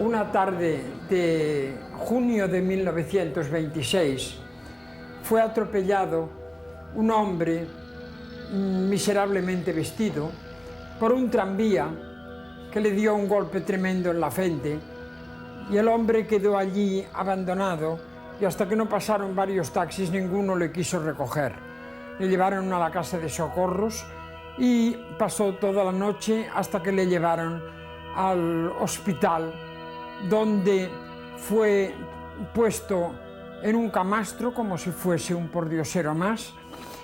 Una tarde de junio de 1926 fue atropellado un hombre miserablemente vestido por un tranvía que le dio un golpe tremendo en la frente y el hombre quedó allí abandonado y hasta que no pasaron varios taxis ninguno le quiso recoger. Le llevaron a la casa de socorros y pasó toda la noche hasta que le llevaron al hospital, donde fue puesto en un camastro como si fuese un pordiosero más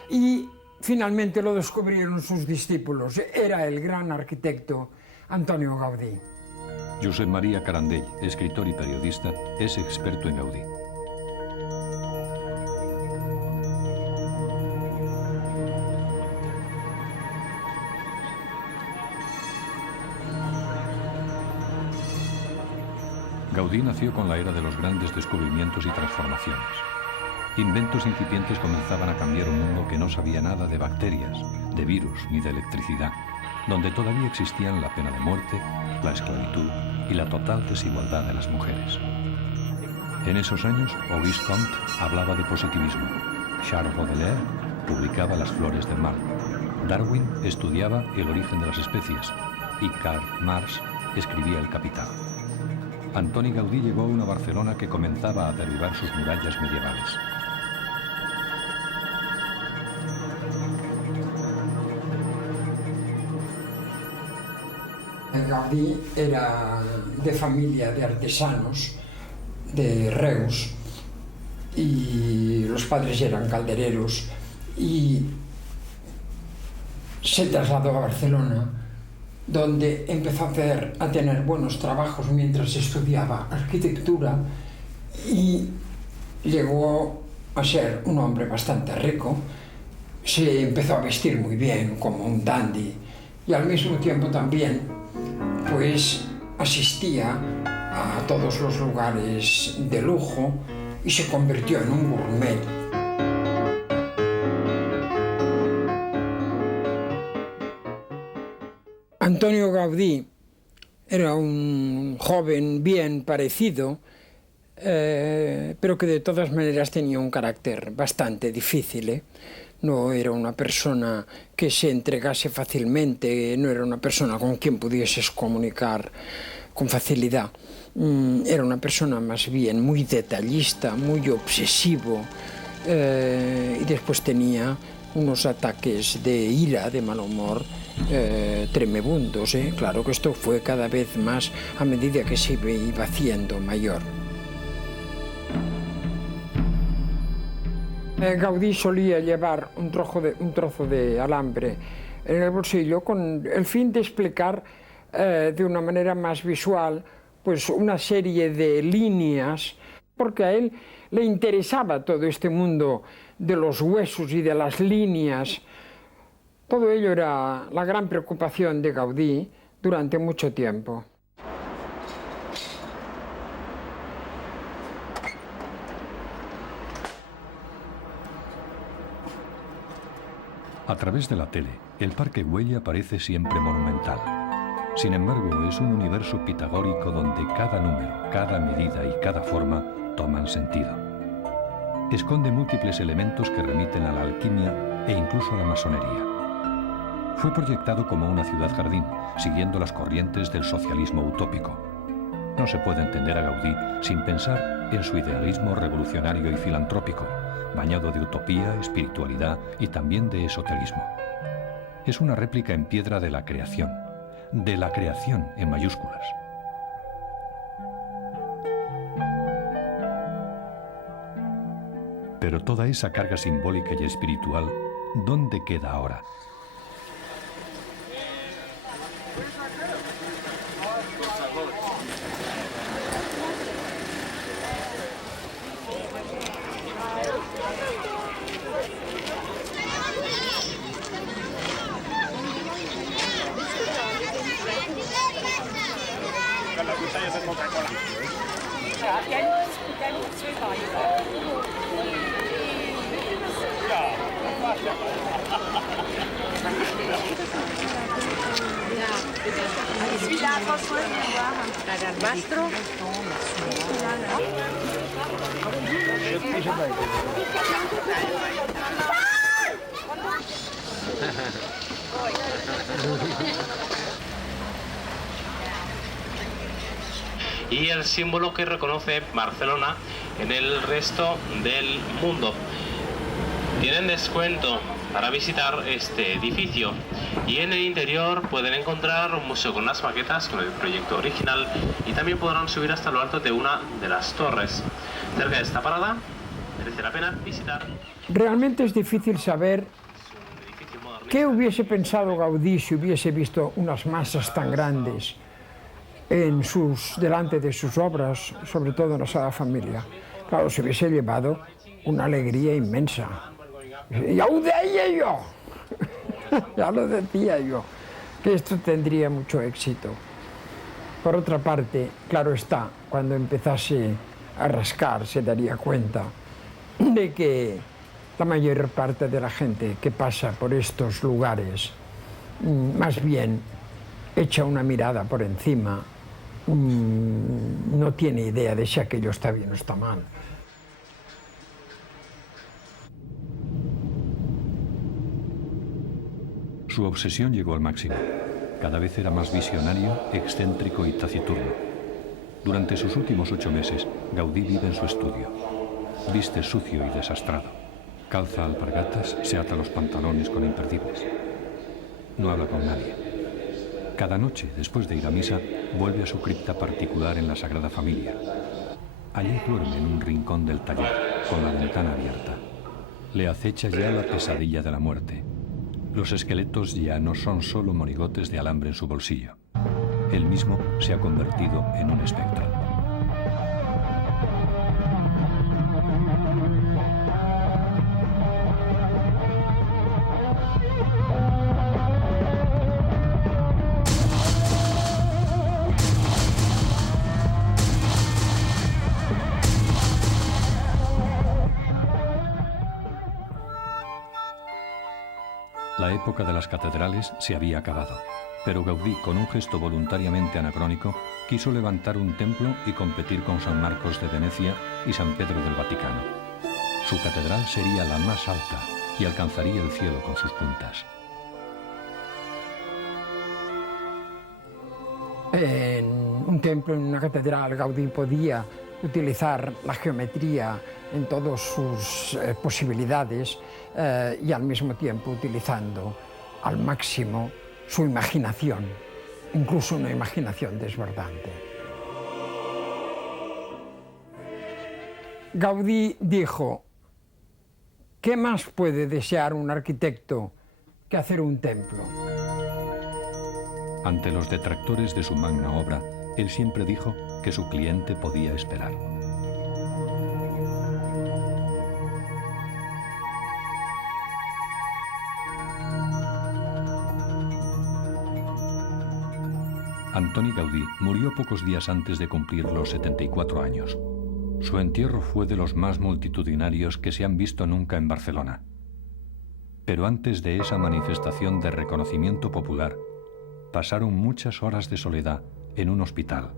y finalmente lo descubrieron sus discípulos. Era el gran arquitecto Antonio Gaudí. Josep María Carandell, escritor y periodista, es experto en Gaudí. Gaudí nació con la era de los grandes descubrimientos y transformaciones. Inventos incipientes comenzaban a cambiar un mundo que no sabía nada de bacterias, de virus ni de electricidad, donde todavía existían la pena de muerte, la esclavitud y la total desigualdad de las mujeres. En esos años, Auguste Comte hablaba de positivismo, Charles Baudelaire publicaba Las flores del mal, Darwin estudiaba el origen de las especies y Karl Marx escribía El Capital. Antoni Gaudí llegó a una Barcelona que comenzaba a derribar sus murallas medievales. Gaudí era de familia de artesanos de Reus y los padres eran caldereros y se trasladó a Barcelona, donde empezó a tener buenos trabajos mientras estudiaba arquitectura y llegó a ser un hombre bastante rico. Se empezó a vestir muy bien como un dandy y al mismo tiempo también pues asistía a todos los lugares de lujo y se convirtió en un gourmet. Antonio Gaudí era un joven bien parecido, pero que de todas maneras tenía un carácter bastante difícil. No era una persona que se entregase fácilmente, no era una persona con quien pudieses comunicar con facilidad. Era una persona más bien muy detallista, muy obsesivo, y después tenía unos ataques de ira, de mal humor, tremebundos. Claro que esto fue cada vez más a medida que se iba haciendo mayor. Gaudí solía llevar un trozo de alambre en el bolsillo con el fin de explicar de una manera más visual pues una serie de líneas, porque a él le interesaba todo este mundo de los huesos y de las líneas. Todo ello era la gran preocupación de Gaudí durante mucho tiempo. A través de la tele, el Parque Güell parece siempre monumental. Sin embargo, es un universo pitagórico donde cada número, cada medida y cada forma toman sentido. Esconde múltiples elementos que remiten a la alquimia e incluso a la masonería. Fue proyectado como una ciudad-jardín, siguiendo las corrientes del socialismo utópico. No se puede entender a Gaudí sin pensar en su idealismo revolucionario y filantrópico, bañado de utopía, espiritualidad y también de esoterismo. Es una réplica en piedra de la creación en mayúsculas. Pero toda esa carga simbólica y espiritual, ¿dónde queda ahora? Celui-là, Carabastro. Y el símbolo que reconoce Barcelona en el resto del mundo. Tienen descuento para visitar este edificio y en el interior pueden encontrar un museo con unas maquetas con el proyecto original y también podrán subir hasta lo alto de una de las torres. Cerca de esta parada merece la pena visitar. Realmente es difícil saber qué hubiese pensado Gaudí si hubiese visto unas masas tan grandes delante de sus obras, sobre todo en la Sagrada Familia. Claro, se hubiese llevado una alegría inmensa. ¡Ya lo decía yo! Ya lo decía yo, que esto tendría mucho éxito. Por otra parte, claro está, cuando empezase a rascar se daría cuenta de que la mayor parte de la gente que pasa por estos lugares más bien echa una mirada por encima, no tiene idea de si aquello está bien o está mal. Su obsesión llegó al máximo. Cada vez era más visionario, excéntrico y taciturno. Durante sus últimos 8 meses, Gaudí vive en su estudio. Viste sucio y desastrado. Calza alpargatas, se ata los pantalones con imperdibles. No habla con nadie. Cada noche, después de ir a misa, vuelve a su cripta particular en la Sagrada Familia. Allí duerme en un rincón del taller, con la ventana abierta. Le acecha ya la pesadilla de la muerte. Los esqueletos ya no son solo monigotes de alambre en su bolsillo. Él mismo se ha convertido en un espectro. La época de las catedrales se había acabado, pero Gaudí, con un gesto voluntariamente anacrónico, quiso levantar un templo y competir con San Marcos de Venecia y San Pedro del Vaticano. Su catedral sería la más alta y alcanzaría el cielo con sus puntas. En un templo, en una catedral, Gaudí podía utilizar la geometría en todas sus posibilidades y al mismo tiempo utilizando al máximo su imaginación, incluso una imaginación desbordante. Gaudí dijo: ¿qué más puede desear un arquitecto que hacer un templo? Ante los detractores de su magna obra, él siempre dijo que su cliente podía esperar. Antoni Gaudí murió pocos días antes de cumplir los 74 años. Su entierro fue de los más multitudinarios que se han visto nunca en Barcelona. Pero antes de esa manifestación de reconocimiento popular, pasaron muchas horas de soledad en un hospital,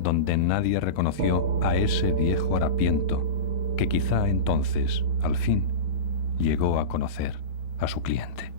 donde nadie reconoció a ese viejo harapiento que quizá entonces, al fin, llegó a conocer a su cliente.